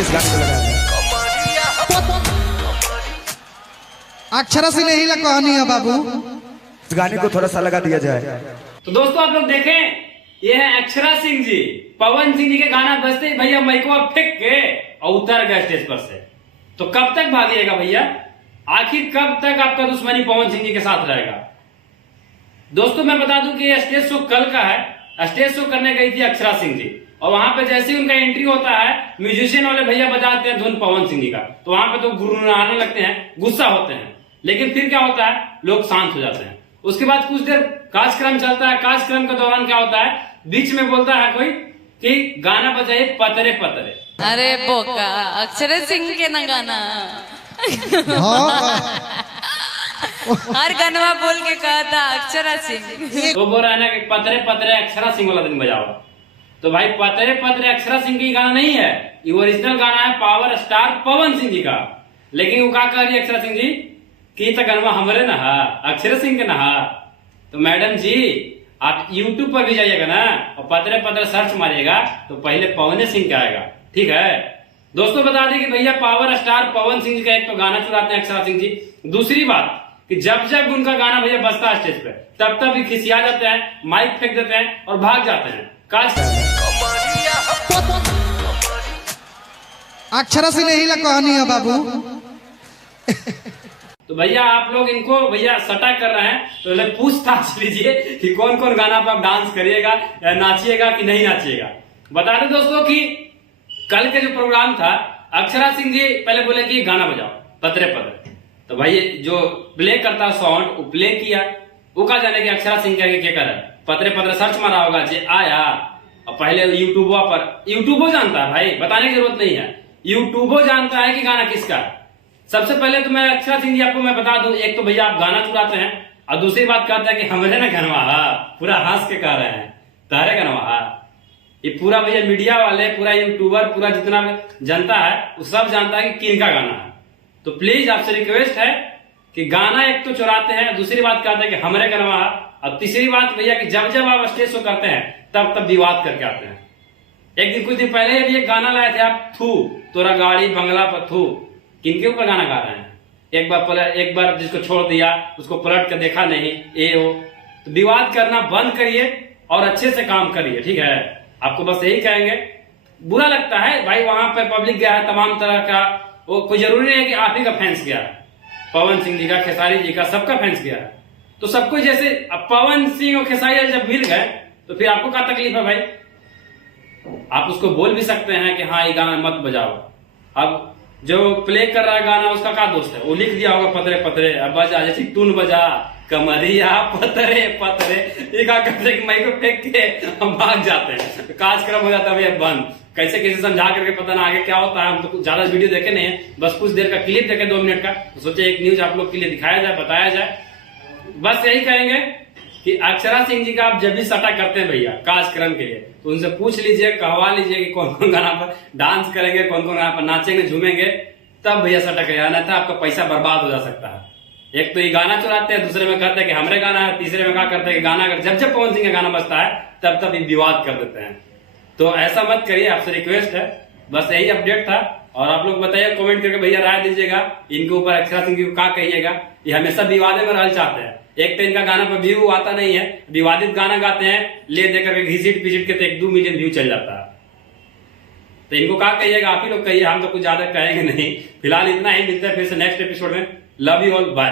इस गाने को लगाया था। अक्षरा सिंह ने ही ला कहानी है बाबू, इस गाने को थोड़ा सा लगा दिया जाए। तो दोस्तों आप लोग देखें, ये है अक्षरा सिंह जी। पवन सिंह जी के गाना बजते ही भैया माइको फेंक के और उतर गए स्टेज पर से। तो कब तक भागिएगा भैया? आखिर कब तक आपका दुश्मनी पवन सिंह जी के साथ रहेगा? दोस्तों मैं बता दूं कि ये स्टेज शो कल का है। स्टेज शो करने गई थी अक्षरा सिंह जी, और वहां पे जैसे ही उनका एंट्री होता है, म्यूजिशियन वाले भैया बजाते हैं धुन पवन सिंह जी का, तो वहां पे तो गुनगुनाने लगते हैं, गुस्सा होते हैं। लेकिन फिर क्या होता है, लोग शांत हो जाते हैं। उसके बाद कुछ देर कार्यक्रम चलता है। कार्यक्रम के दौरान क्या होता है, बीच में बोलता है कोई कि गाना बजाइए पतरे पतरे। अरे बोका, अक्षरा सिंह के ना गाना हर गनवा बोल के कहा था अक्षरा सिंह। तो बोल रहा है ना कि पतरे पतरे अक्षरा सिंह वाला दिन बजाओ। तो भाई पतरे पतरे अक्षरा सिंह की गाना नहीं है, ये ओरिजिनल गाना है पावर स्टार पवन सिंह जी का। लेकिन वो क्या कह रही है अक्षरा सिंह जी कि तो गनवा हमरे नहा, अक्षरा सिंह के नहा। तो मैडम जी आप YouTube पर भी जाइएगा ना और पतरे पतरे सर्च मारिएगा तो पहले पवन सिंह का आएगा, ठीक है। दोस्तों बता दें कि भैया पावर स्टार पवन सिंह जी का एक तो गाना चुराते हैं अक्षरा सिंह जी। दूसरी बात कि जब जब उनका गाना भैया बजता है स्टेज पे, तब तब भी खिसिया जाते हैं, माइक फेंक देते हैं और भाग जाते हैं। अक्षरा सिंह ने ही ला कहानी है बाबू। तो भैया आप लोग इनको भैया सटा कर रहे हैं, तो पूछताछ लीजिए कि कौन कौन गाना पर आप डांस करिएगा या नाचिएगा कि नहीं नाचिएगा। बता दें दोस्तों कि कल के जो प्रोग्राम था, अक्षरा सिंह जी पहले बोले कि गाना बजाओ पतरे पतरे। तो भाई जो प्ले करता साउंड वो प्ले किया, वो कहा जाने की अक्षरा सिंह क्या कर पतरे पतरे सर्च मारा होगा जी आया। और पहले यूट्यूबो जानता है भाई, बताने की जरूरत नहीं है, यूट्यूबो जानता है कि गाना किसका है। सबसे पहले तो मैं अक्षरा सिंह जी आपको मैं बता दूं, एक तो भैया आप गाना चुराते हैं और दूसरी बात कहते हैं कि हमरे ना गनवा, पूरा हंस के कह रहे हैं तारे गनवा। ये पूरा भैया मीडिया वाले, पूरा यूट्यूबर, पूरा जितना जनता है वो सब जानता है कि किनका गाना है। तो प्लीज आपसे रिक्वेस्ट है कि गाना एक तो चुराते हैं, दूसरी बात कहते हैं कि हमरे गनवा, और तीसरी बात भैया कि जब जब आप स्टेज शो करते हैं तब तब विवाद करके आते हैं। एक दिन कुछ दिन पहले भी एक गाना लाए थे आप, थू तोरा गाड़ी बंगला पर थू। किनके ऊपर गाना गा रहे हैं? एक बार जिसको छोड़ दिया उसको पलट कर देखा नहीं, ए हो। तो विवाद करना बंद करिए और अच्छे से काम करिए, ठीक है। आपको बस यही कहेंगे। बुरा लगता है भाई, वहां पे पब्लिक गया है तमाम तरह का, वो कोई जरूरी नहीं है कि आप ही का फैंस गया है, पवन सिंह जी का, खेसारी जी का, सबका फैंस गया है। तो सबको जैसे अब पवन सिंह और खेसारी जब मिल गए तो फिर आपको क्या तकलीफ है भाई? आप उसको बोल भी सकते हैं कि हाँ ये गाना मत बजाओ। अब जो प्ले कर रहा है गाना उसका क्या दोस्त है, वो लिख दिया होगा पतरे पतरे, अब बजा जैसे टून बजा कमरिया पतरे पतरे, ये क्या करते हैं माइक को फेंक के हम भाग जाते हैं। तो कार्यक्रम हो जाता है भैया बंद। कैसे कैसे समझा करके पता ना आगे क्या होता है। हम तो ज्यादा वीडियो देखे नहीं है, बस कुछ देर का क्लिप देखे 2 मिनट का, तो सोचे एक न्यूज आप लोग के लिए दिखाया जाए, बताया जाए। बस यही कहेंगे कि अक्षरा सिंह जी का आप जब भी सटा करते हैं भैया कार्यक्रम के लिए, तो उनसे पूछ लीजिए, कहवा लीजिए कि कौन कौन गाना पर डांस करेंगे, कौन कौन गाना पर नाचेंगे, झूमेंगे, तब भैया सटा करेगा, नहीं तो आपका पैसा बर्बाद हो जा सकता है। एक तो ये गाना चुराते हैं, दूसरे में कहते हैं कि हमरे गाना है, तीसरे में क्या करते हैं कि गाना अगर जब जब पवन सिंह का गाना बजता है तब तब विवाद कर देते हैं। तो ऐसा मत करिए, आपसे रिक्वेस्ट है। बस यही अपडेट था। और आप लोग बताइए, कमेंट करके भैया राय दीजिएगा इनके ऊपर, अक्षरा सिंह को क्या कहिएगा। ये हमेशा विवादे में रहना चाहते हैं। एक तो इनका गाना पर व्यू आता नहीं है, विवादित गाना गाते हैं, ले देकर के घिसिट पिसिट के तो 1-2 मिलियन व्यू चल जाता है। तो इनको क्या कहिएगा, आप ही लोग कहिए, हम तो कुछ ज्यादा कहेंगे नहीं। फिलहाल इतना ही, मिलते हैं फिर से नेक्स्ट एपिसोड में। Love you all, bye.